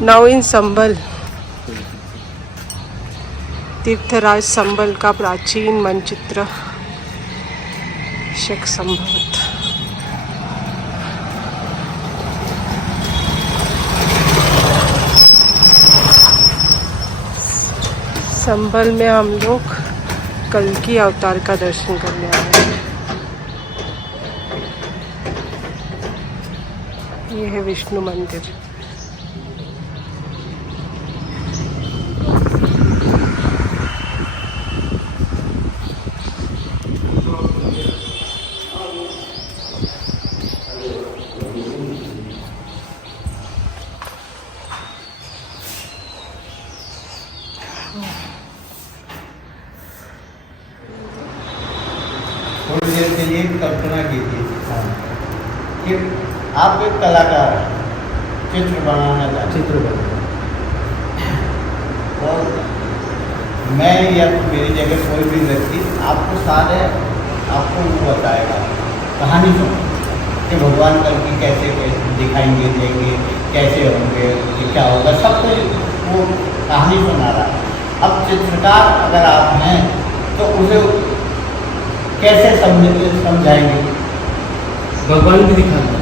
Now in संबल, तीर्थराज संबल का प्राचीन मानचित्र शक संभवत। संबल में हम लोग कल्कि अवतार का दर्शन करने आए हैं। ये है विष्णु मंदिर। थोड़ी देर के लिए कल्पना कीजिए कि आप एक कलाकार हैं, चित्र बनाना चाहते हैं, और मैं या मेरी जगह कोई भी व्यक्ति आपको सारे आपको वो बताएगा, कहानी सुनो कि भगवान कल की कैसे कैसे दिखाएंगे, देंगे, कैसे होंगे, क्या होगा, सब कुछ वो कहानी सुना रहा है। अब चित्रकार अगर आप हैं तो उसे कैसे समझाएंगे? भगवान भी दिखाना,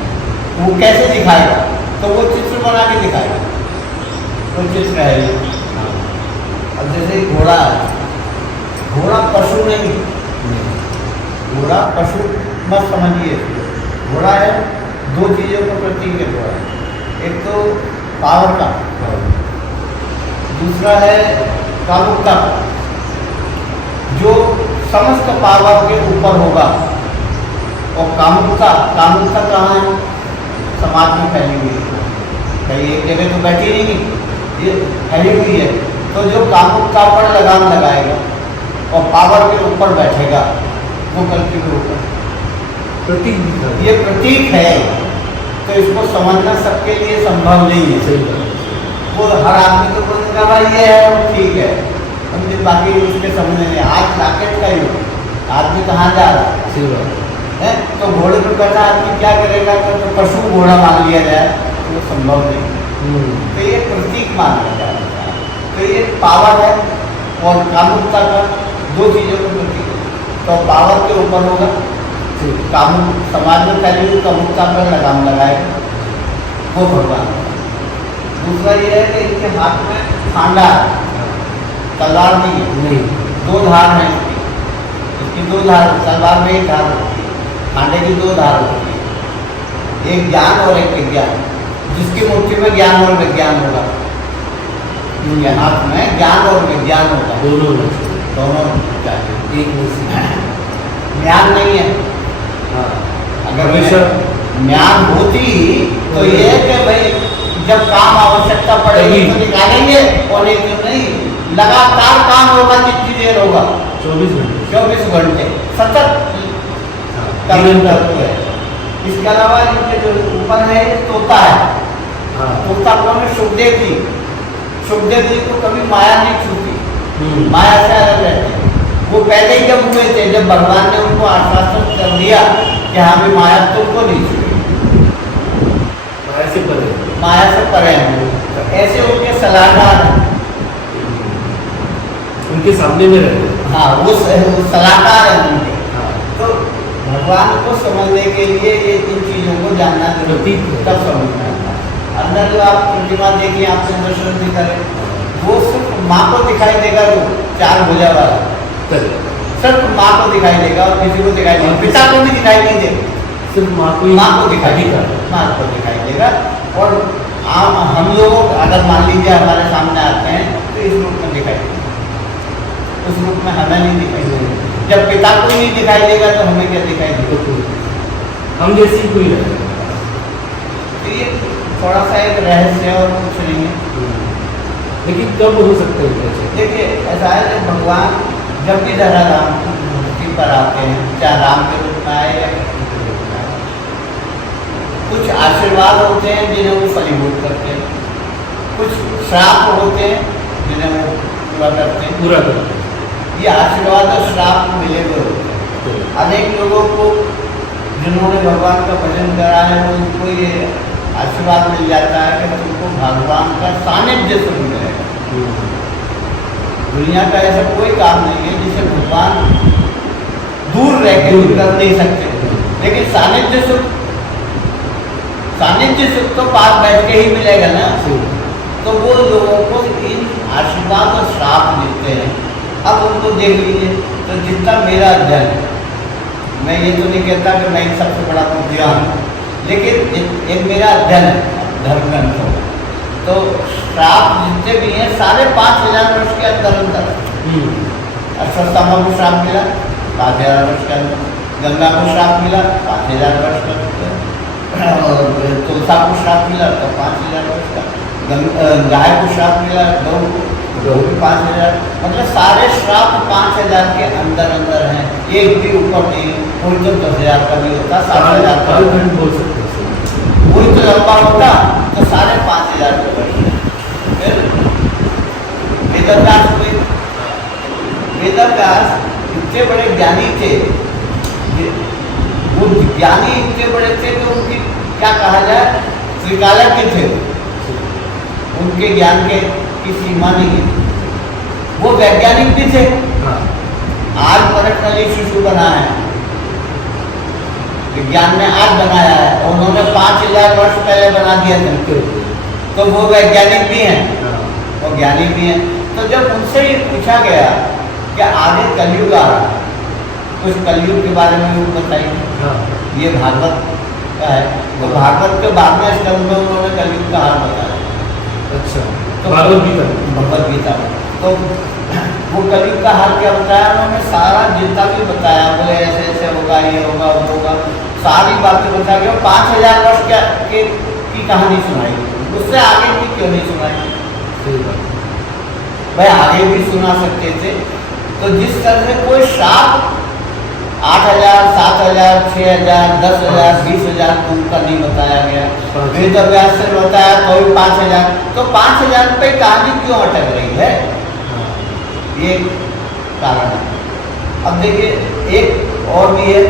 वो कैसे दिखाएगा? तो वो चित्र बना के दिखाएगा। तो चित्र है ये। अब जैसे घोड़ा है, घोड़ा पशु नहीं, घोड़ा पशु मत समझिए। घोड़ा है, दो चीज़ों का प्रतीक है घोड़ा। एक तो पावर का, दूसरा है कामुकता का। जो समस्त पावर के ऊपर होगा, और कामुकता कहाँ है? समाज में फैली हुई है, कहीं एक जगह तो बैठी नहीं, ये फैली हुई है। तो जो कामुकता पर लगाम लगाएगा और पावर के ऊपर बैठेगा, वो कल्कि के ऊपर प्रतीक, ये प्रतीक है। तो इसको समझना सबके लिए संभव नहीं है। वो हर आदमी को बोलेगा भाई ये है, वो ठीक है, हम बाकी उसके समझने नहीं। आज रॉकेट का युग, आदमी कहाँ जा रहा है? तो घोड़े पर बैठा आदमी क्या करेगा? तो पशु घोड़ा मान लिया जाए, वो संभव नहीं। तो ये प्रतीक माना जाता है। तो ये पावर है और कामुकता का, दो चीज़ों का प्रतीक है। तो पावर के ऊपर होगा, कामुक समाज में फैली हुई कामुकता पर लगाम लगाएगा, वो भगवान। दूसरा ये है कि इनके हाथ में खांडा है, तलवार नहीं है, दो धार हैं इसकी दो धार, तलवार में एक धार होती है, खांडे की दो धार होती है, एक ज्ञान और एक विज्ञान। जिसकी मुट्ठी में ज्ञान और विज्ञान होगा, इनके हाथ में ज्ञान और विज्ञान होगा, दोनों चाहिए। ज्ञान नहीं है। अगर ज्ञान होती तो ये है कि भाई जब काम आवश्यकता पड़ेगी तो निकालेंगे, और एक नहीं, लगातार काम होगा। कितनी देर होगा? 24 घंटे सतत करते हैं। इसके अलावा इनके जो ऊपर है ये तोता है। तोता कौन है? सुखदेव जी। सुखदेव जी को कभी माया नहीं छूती, माया से अलग रहते हैं। वो पहले ही जब हुए थे, जब भगवान ने उनको आश्वासन कर दिया कि हाँ भी माया तुमको नहीं छूटी, माया से परे हैं। तो ऐसे उनके सलाहकार हैं, उनके सामने में रहते। हाँ, वो सलाहकार हैं उनके। तो भगवान को समझने के लिए ये इन चीज़ों को जानना जरूरी है, तब समझना है। अंदर जो आप प्रतिमा देखिए, आपसे दर्शन भी करें, वो सिर्फ माँ को दिखाई देगा, जो 4 भुजा वाला सिर्फ माँ को दिखाई देगा, और किसी को दिखाई देगा, पिता को भी दिखाई नहीं देगा, सिर्फ माँ को दिखाई देगा, माँ को दिखाई देगा। और हम लोगों अगर मान लीजिए हमारे सामने आते हैं तो इस रूप में दिखाई देगा, उस रूप में हमें नहीं दिखाई देगा। जब पिता को नहीं दिखाई देगा तो हमें क्या दिखाई देगा? हम जैसी कोई नहीं। तो ये थोड़ा सा एक रहस्य और कुछ नहीं है। लेकिन कब हो सकता है? देखिए ऐसा है कि भगवान जब भी धराधाम धरती पर आते हैं, चाहे राम के रूप में आए या कृष्ण के रूप में आए, कुछ आशीर्वाद होते हैं जिन्हें वो फलीभूत करते हैं, कुछ श्राप होते हैं जिन्हें वो पूरा करते हैं। ये आशीर्वाद और श्राप मिले हुए होते हैं। अनेक लोगों को जिन्होंने भगवान का भजन करा है, वो उनको ये आशीर्वाद मिल जाता है कि तुमको भगवान का सानिध्य सुन मिलेगा। दुनिया का ऐसा कोई काम नहीं है जिसे भगवान दूर रह के दूर कर नहीं सकते, लेकिन सानिध्य सुख तो पास बैठ के ही मिलेगा ना। तो वो लोगों को इन आशीर्वाद और श्राप मिलते हैं। अब उनको देख लीजिए, तो जितना मेरा अध्ययन है, मैं ये तो नहीं कहता कि मैं सबसे बड़ा बुद्धिमान हूँ, लेकिन एक मेरा अध्ययन है धर्म ग्रंथों, तो श्राप जितने भी हैं सारे 5000 वर्ष के अंदर अश्वत्थामा को श्राप मिला 5000 वर्ष के अंदर, गंगा को श्राप मिला 5000 वर्ष का, और तुलसा को श्राप मिला तो 5000 वर्ष का, गाय को श्राप मिला गौ भी 5000, मतलब सारे श्राप 5000 के अंदर अंदर हैं, एक भी ऊपर नहीं। कोई तो 10,000 का भी होता, 7,000 का बोल सकते हैं, कोई तो लंबा होता तो सारे 5000 के वर्ष। फिर वेदव्यास हुए, वेदव्यास इतने बड़े ज्ञानी थे, वो ज्ञानी इतने बड़े थे कि उनकी क्या कहा जाए त्रिकालज्ञ थे, उनके ज्ञान के की सीमा नहीं है। वो वैज्ञानिक भी थे, आज परखनली शिशु बना है, विज्ञान ने आज बनाया है, उन्होंने 5000 वर्ष पहले बना दिया था, तो वो वैज्ञानिक भी हैं, वो ज्ञानी भी हैं। तो जब उनसे ये पूछा गया कि आगे कलयुग आ रहा है, कुछ कलयुग के बारे में वो बताइए। ये भागवत का है, तो भागवत के बाद में स्कंद में उन्होंने कलयुग का हाल बताया। अच्छा, तो भगवत गीता तो वो कलयुग का हाल क्या बताया उन्होंने, सारा जितना भी बताया, बोले ऐसे ऐसे होगा, ये होगा, वो होगा, सारी बातें बता के 5000 वर्ष की कहानी सुनाई, उससे आगे की क्यों नहीं सुनाई? भाई आगे भी सुना सकते थे। तो जिस तरह से कोई श्राप 8000, 7000, 6000, 10,000, 20,000 उनका नहीं बताया गया, वेदव्यास से बताया तो भी 5000, तो 5000 पे कहानी क्यों अटक रही है? ये कारण है। अब देखिए एक और भी है,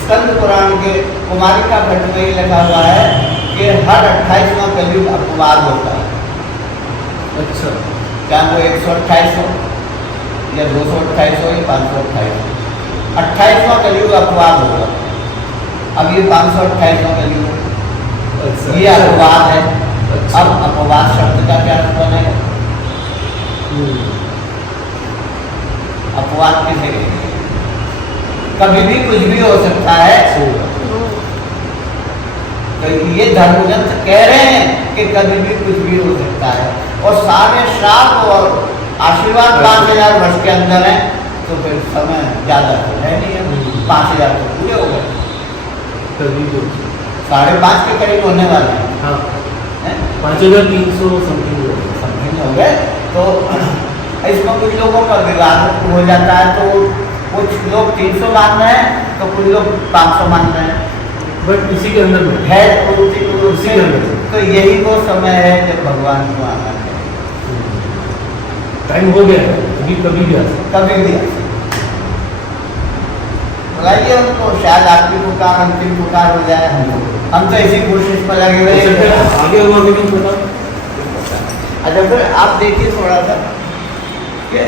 स्कंद पुराण के कुमारिका खंड में ही लिखा हुआ है कि हर 28वां कलयुग अपवाद होता है। अच्छा, चाहे वो 128 हो या 228 हो या 528 हो, 28वां कलयुग अपवाद होगा। अब ये 528वां कलयुग, अच्छा, ये अपवाद है। अच्छा। अब अपवाद शब्द का क्या अर्थ बनेगा? अपवाद किसे कहेंगे? कभी भी कुछ भी हो सकता है। तो ये धर्मग्रंथ कह रहे हैं कि कभी भी कुछ भी हो सकता है, और सारे श्राप और आशीर्वाद 5000 वर्ष के अंदर है, तो फिर समय ज्यादा तो है नहीं है, 5000 तो पूरे हो गए, 5.5 के करीब होने वाले हैं। हाँ, 5300 समथिंग हो गए। तो इसमें कुछ लोगों का विवाद हो जाता है, तो कुछ लोग 300 मान रहे हैं, तो कुछ लोग 500 मान रहे हैं, बट इसी के अंदर में है उसी के अंदर। तो यही वो समय है जब भगवान को आना है। टाइम हो गया है, अभी कभी भी आ सकता, कभी भी आ सकता। बुलाइए उनको, शायद आपकी पुकार अंतिम पुकार हो जाए। हम तो इसी कोशिश पर लगे हुए हैं, आगे हुआ भी नहीं पता। अच्छा, फिर आप देखिए थोड़ा सा कि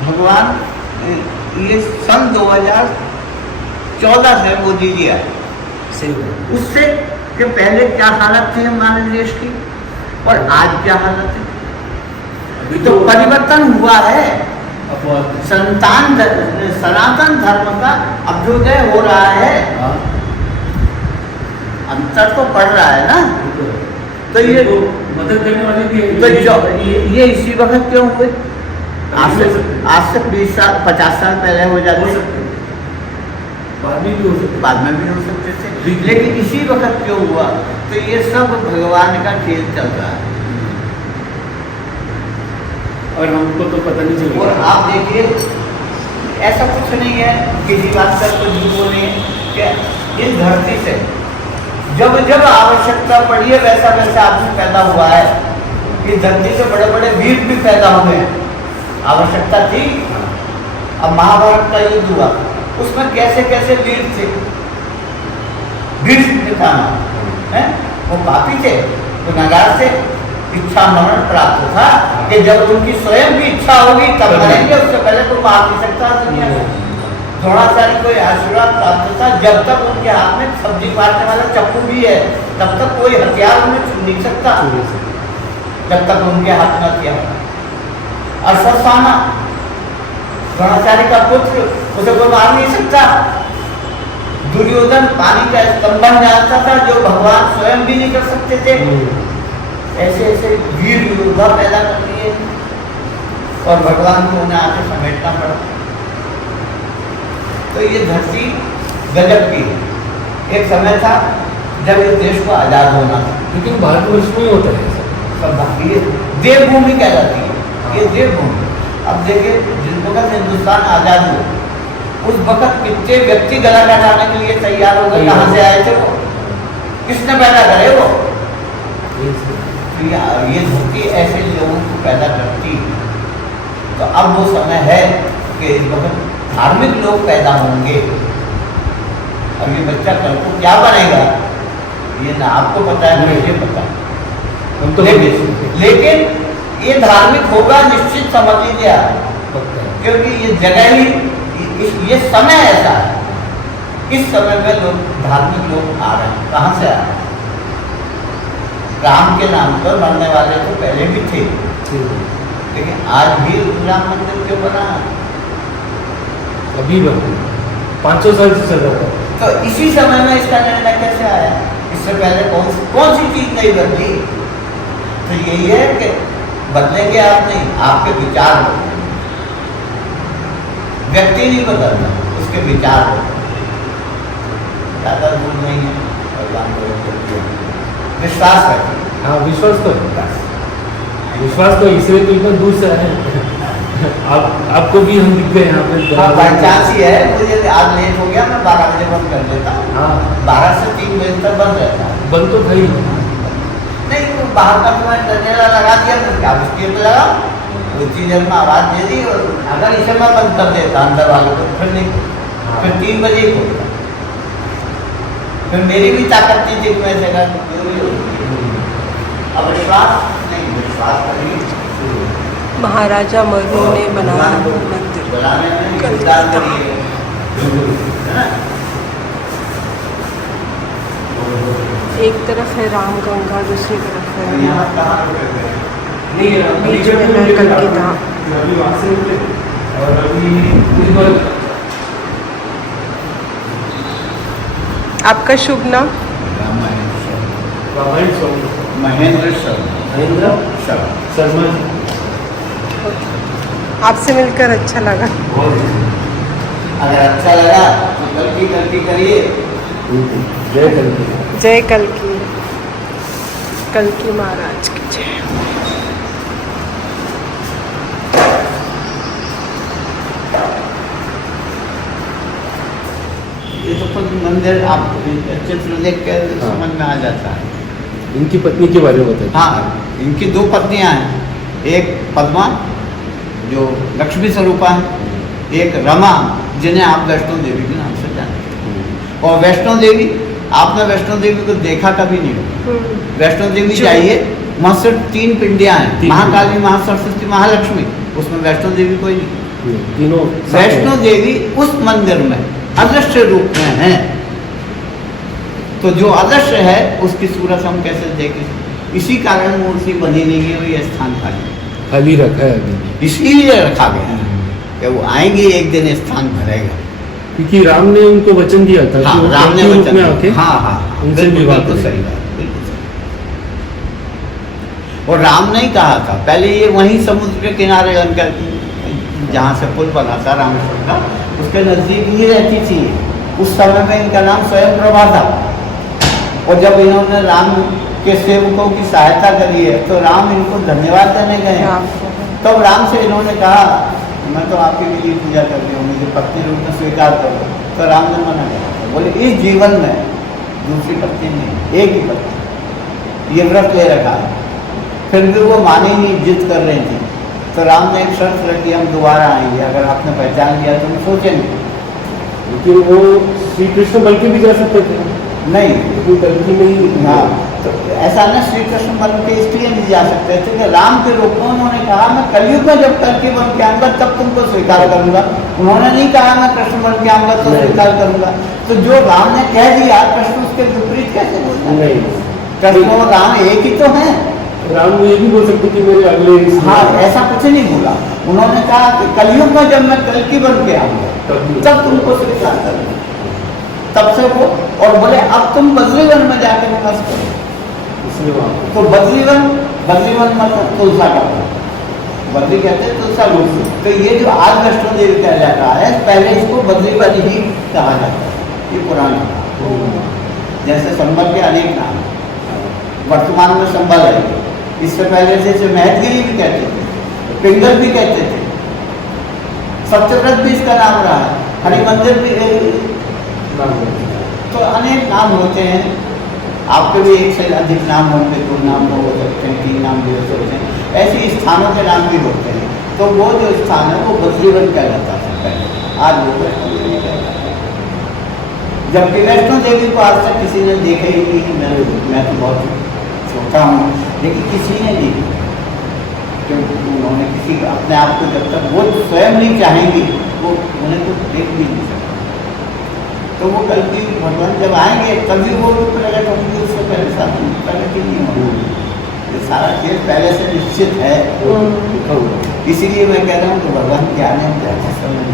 भगवान ये सन 2014 से मोदी जी आए, सही है। उससे के पहले क्या हालत थी हमारे देश की और आज क्या हालत है? अभी तो परिवर्तन हुआ है। अपवाद सनातन धर्म का अभ्युदय हो रहा है, अंतर तो पड़ रहा है ना। तो ये मदद करने वाले भी तो ये इसी वक्त क्यों हुए? आज से 20 साल 50 साल पहले हो जाते, बाद में भी हो सकते, बाद में भी हो सकते थे, लेकिन इसी वक्त क्यों हुआ? तो ये सब भगवान का खेल चल रहा है, और हमको तो पता नहीं चल और रहा। आप देखिए ऐसा कुछ नहीं है, किसी बात का कुछ वो नहीं है कि इस धरती से जब जब आवश्यकता पड़ी है वैसा वैसा आदमी पैदा हुआ है। इस धरती से बड़े बड़े वीर भी पैदा हो गए, आवश्यकता थी। अब महाभारत का युद्ध हुआ, उसमें कैसे कैसे वीर थे, भीष्म था, हैं? वो पापी थे, तो नगार से इच्छा मरण प्राप्त था कि जब उनकी स्वयं की इच्छा होगी तब मरेंगे, उससे पहले तो मार नहीं सकता दुनिया में। द्रोणाचार्य को आशीर्वाद प्राप्त था, जब तक उनके हाथ में सब्जी काटने वाला चप्पू भी है तब तक कोई हथियार उन्हें छू नहीं सकता, जब तक उनके हाथ में हथियार। अश्वत्थामा द्रोणाचार्य का पुत्र, उसे कोई मार नहीं सकता। दुर्योधन पानी का स्तंभन जानता था जो भगवान स्वयं भी नहीं कर सकते थे। ऐसे ऐसे वीर योद्धा पैदा कर लिए और भगवान को उन्हें आके समेटना पड़ा। तो ये धरती गजब की है। एक समय था जब इस देश को आजाद होना था, लेकिन भारतवर्ष में ही होता है सब भारतीय देवभूमि कहलाती है, ये देवभूमि। अब देखिए जिन वक्त हिंदुस्तान आजाद हुआ उस वक्त कितने व्यक्ति गला कटाने के लिए तैयार हो गए, कहाँ से आए थे वो, किसने पैदा करे वो? तो ये धरती ऐसे लोगों को पैदा करती। तो अब वो समय है कि इस वक्त धार्मिक लोग पैदा होंगे। अब ये बच्चा कल को क्या बनेगा ये ना आपको पता है ना मुझे पता है, लेकिन ये धार्मिक होगा निश्चित, समझ लीजिए आप, क्योंकि ये जगह ही ये समय ऐसा है। इस समय में लोग धार्मिक लोग आ रहे हैं। कहाँ से आ रहे हैं? राम के नाम पर मरने वाले तो पहले भी थे, लेकिन आज भी राम मंदिर क्यों बना? अभी 500 साल से चल रहा था। तो इसी समय में इसका निर्णय कैसे आया? इससे पहले कौन सी चीज नहीं बदली? तो यही है कि बदलेंगे आप नहीं, आपके विचार बदलेंगे। व्यक्ति नहीं बदलता, उसके विचार बदलते। ज़्यादा दूर नहीं है, भगवान को विश्वास रखिए। हाँ विश्वास तो इसलिए तो इतना दूर से आए आपको भी हम दिख गए यहाँ पे। हाँ बाई चांस ही है, मुझे आज लेट हो गया, मैं 12 बजे बंद कर देता हूँ। हाँ 12 से 3 बजे तक बंद रहता है। बंद तो था ही नहीं तो बाहर का तुम्हें डंडेला लगा दिया तो क्या मुश्किल लगा, उसी देर में आवाज़ दे दी। और अगर इसे मैं बंद कर देता अंदर वालों को फिर नहीं, फिर 3 बजे ही खोलता, फिर मेरी भी ताकत थी कि मैं जगह अब विश्वास नहीं, विश्वास करिए। महाराजा मरु ने बनाया मंदिर। बनाने में योगदान करिए, है ना? एक तरफ है राम गंगा, दूसरी तरफ है यहाँ कहाँ रुके गए? बीच में है कल्की धाम। अभी वहाँ से निकले और अभी आपका शुभ नाम? महेंद्र शर्मा जी। आपसे मिलकर अच्छा लगा। अगर अच्छा लगा तो गलती करिए। जय कल्की। जय कल्की, कल्की महाराज की जय। ये तो कुछ मंदिर आप चित्र देख कर समझ में आ जाता है। इनकी पत्नी के बारे में बताइए। हाँ, इनकी 2 पत्नियां हैं, एक पद्मा जो लक्ष्मी स्वरूपा है, एक रमा जिन्हें आप वैष्णो देवी के नाम से जानते हैं। और वैष्णो देवी, आपने वैष्णो देवी को देखा कभी नहीं होगा। वैष्णो देवी जाइए, वहाँ सिर्फ 3 पिंडियाँ हैं, महाकाली, महासरस्वती, महालक्ष्मी। उसमें वैष्णो देवी कोई नहीं, तीनों। वैष्णो देवी उस मंदिर में अदृश्य रूप में है। तो जो अदृश्य है उसकी सूरत हम कैसे देखें? इसी कारण मूर्ति बनी नहीं है, ये स्थान खाली रखा है अभी, इसीलिए रखा गया है कि वो आएंगे एक दिन स्थान भरेगा। क्योंकि राम ने उनको वचन दिया था। हाँ, कि राम ने रूप वचन में आके हाँ उनसे विवाह तो करेंगे। सही बात, बिल्कुल सही। और राम ने ही कहा था, पहले ये वहीं समुद्र के किनारे उनका जहाँ से पुल बना था रामेश्वर का, उसके नजदीक ही रहती थी। उस समय में इनका नाम स्वयं प्रभा था। और जब इन्होंने राम के सेवकों की सहायता करी है तो राम इनको धन्यवाद देने गए हैं। तब राम से इन्होंने कहा, मैं तो आपके लिए पूजा करती हूँ, मुझे पत्नी रूप में स्वीकार करो। तो राम ने मना किया, बोले इस जीवन में दूसरी पत्नी नहीं, एक ही पत्नी, ये व्रत ले रखा है। फिर भी वो माने नहीं, जिद कर रही थी। तो राम ने एक शर्त रखी, हम दोबारा आएंगे, अगर आपने पहचान लिया तो हम सोचेंगे। लेकिन वो श्री कृष्ण बल्कि भी जा सकते थे। नहीं। वो कल्कि में ही हाँ, तो ऐसा ना श्री कृष्ण बन के इसलिए नहीं जा सकते थे कि राम के रूप में उन्होंने कहा मैं कलयुग में जब कल्कि बन के आऊंगा तब तुमको स्वीकार करूंगा। उन्होंने नहीं कहा मैं कृष्ण बन के आऊंगा तो स्वीकार करूंगा। तो जो राम ने कह दिया कृष्ण उसके विपरीत कैसे बोलता? नहीं, कृष्ण और राम एक ही तो हैं। राम ये भी बोल सकते कि मेरे अगले हाँ, ऐसा कुछ नहीं बोला। उन्होंने कहा कि कलयुग में जब मैं कल्कि बन के आऊंगा तब तुमको स्वीकार करूंगा। तब से वो और बोले अब तुम बद्रीवन में जाकर निवास करो। तो बद्रीवन मतलब तुलसा का बद्री कहते हैं तुलसा गुरु। तो ये जो आज वैष्णो देवी कहा जाता है पहले इसको बद्रीवन ही कहा जाता है। ये पुराना जैसे संबल के अनेक नाम वर्तमान में संबल है। इससे पहले जैसे महतगिरी भी कहते थे, पिंगल भी कहते थे, सत्यव्रत भी इसका नाम रहा है, हरि मंदिर भी। तो अनेक नाम होते हैं। आपके भी एक से अधिक नाम होंगे, 2 नाम हो सकते हैं, 3 नाम भी हो सकते हैं। ऐसे स्थानों के नाम भी होते हैं। तो वो जो स्थान है वो बद्रीवन कहलाता है पहले, आज वो वैष्णो देवी कहलाता है। जबकि वैष्णो देवी को आज तक किसी ने देखा ही नहीं। मैं तो बहुत छोटा हूँ लेकिन किसी ने नहीं, क्योंकि उन्होंने किसी अपने आप को जब तक वो स्वयं नहीं चाहेंगी वो उन्हें तो देख भी नहीं सकते। तो वो कल्कि भगवान जब आएंगे तभी वो रूप प्रकट होंगे, उससे पहले साथ प्रकट ही नहीं होंगे। ये सारा खेल पहले से निश्चित है। इसीलिए मैं कह रहा हूँ कि भगवान ज्ञान है, समझ